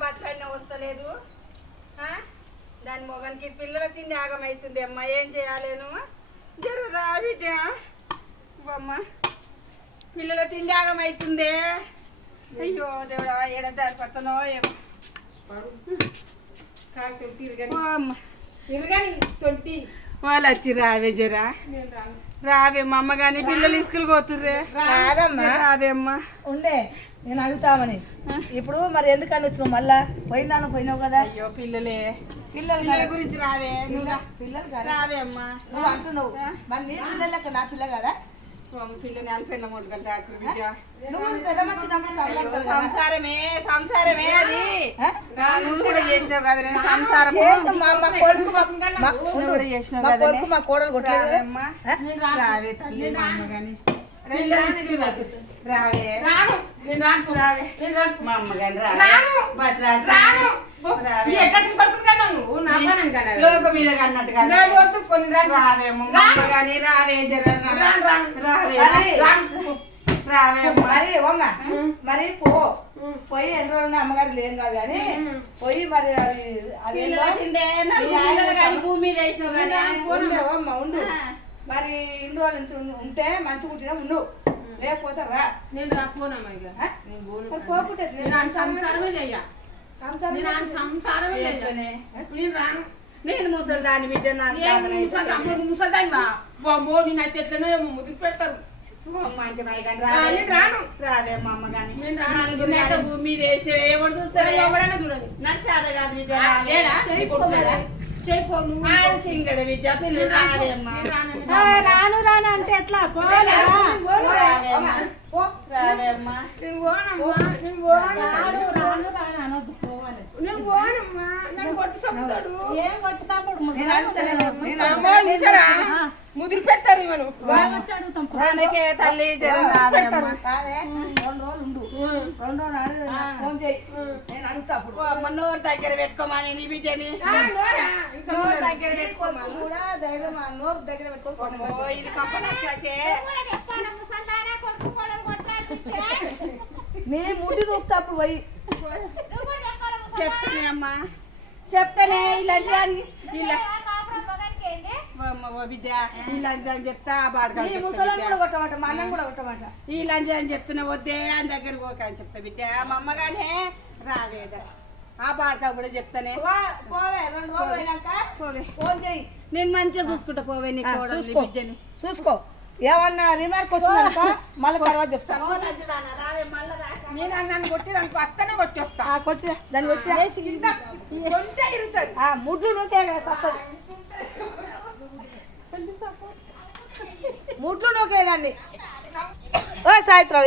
బతకైనా వస్తలేదు. దాని మొగనికి పిల్లల తిండి ఆగమవుతుంది అమ్మ. ఏం చేయాలేను? జర రా బిడ్డ. అమ్మ పిల్లల తిండి ఆగమవుతుంది. అయ్యో దేవుడా, ఏడ జారిపడుతున్నావు ఏమో. వాళ్ళు వచ్చి రావే జరా, రావే మా అమ్మ గాని పిల్లలు స్కూల్ పోతుర్రే. రావే అమ్మ. ఉండే నేను అడుగుతామని. ఇప్పుడు మరి ఎందుకని వచ్చినావు? మళ్ళా పోయినావు కదా. అయ్యో పిల్లలే, పిల్లల గురించి రావే. పిల్లలు రావే అమ్మ. నువ్వు అంటున్నావు మరి నీ పిల్లలకి నా పిల్ల కదా. పిల్లని అల్పెండ మొదలు రాకు బిడ్డ. నువ్వు పెద్ద మనిషి సంసారమే సంసారమే అది. నువ్వు కూడా చేసినావు కదా సంసారం. మా కోడలు కొట్టలేదు. రావే తల్లి మా అమ్మ గాని. రావే మా అమ్మ గాని. లోక మీద కన్నట్టు కదా. రావే మా అమ్మ గాని. రావే జర మరి పోయి ఎన్ని రోజులు అమ్మగారికి లేం కాదు కానీ పోయి మరి భూమి మీద ఉండు. మరి ఇన్ని రోజుల నుంచి ఉంటే మంచి కుట్టినా ఉండు, లేకపోతే రా. నేను రాపోనమ్మా. పోకుంటే నేను ముసలి దాని బిడ్డ. ముసలిదాని బాబో నేనైతే ఎట్లనో ఏమో ముదిరి పెడతారు. రావే మా అమ్మ గాని. భూమి మీద వేసిన ఎవడు చూస్తాడు? ఎవడైనా చూడదు. నాకు శాత కాదు బిడ్డ. సింగడ బిడ్డ పిల్లలు. రావే అమ్మ. రాను రాను అంటే ఎట్లా? రావే అమ్మ. ముదిరి పెడతారు ఇవను. తల్లి రెండు రోజులు ఉండు. 2 రోజులు ఫోన్ చేయి, నేను అడుగుతా. నోరు దగ్గర పెట్టుకోమని నీ బిడ్డని. నోరు దగ్గర పెట్టుకోమని కూడా ధైర్యం. నోరు దగ్గర పెట్టుకో. ఇది కంపనక్షే నీ ముడి నూపుతాప్పుడు పోయి చెప్తానే అమ్మా. చెప్తానే ఇలా ఇలా విద్య ఈ లంచ్ అని చెప్తా. ముసలి కూడా కొట్టమాట, మా అన్నం కూడా కొట్టమాట. ఈ లంచ్ అని చెప్తున్నా వద్దే అని దగ్గర పోక అని చెప్తా బిడ్డ. మా అమ్మగానే రావేద ఆ బాడకా కూడా చెప్తానే. పోవే 2 రోజులు అయినాక ఫోన్ చేయి, నేను మంచిగా చూసుకుంటా. పోవే నీ బిడ్డని చూసుకో. ఏమన్నా రిమార్క్ వచ్చిందనుకో మళ్ళీ తర్వాత చెప్తాను. నేను నన్ను కొట్టిరనుకో అత్తనే కొట్టేస్తా. కొట్టి దాన్ని కొట్టి ముడ్లు నూకే సత్తది. ముడ్లు నూకేదాన్ని. ఓ సాయంత్రం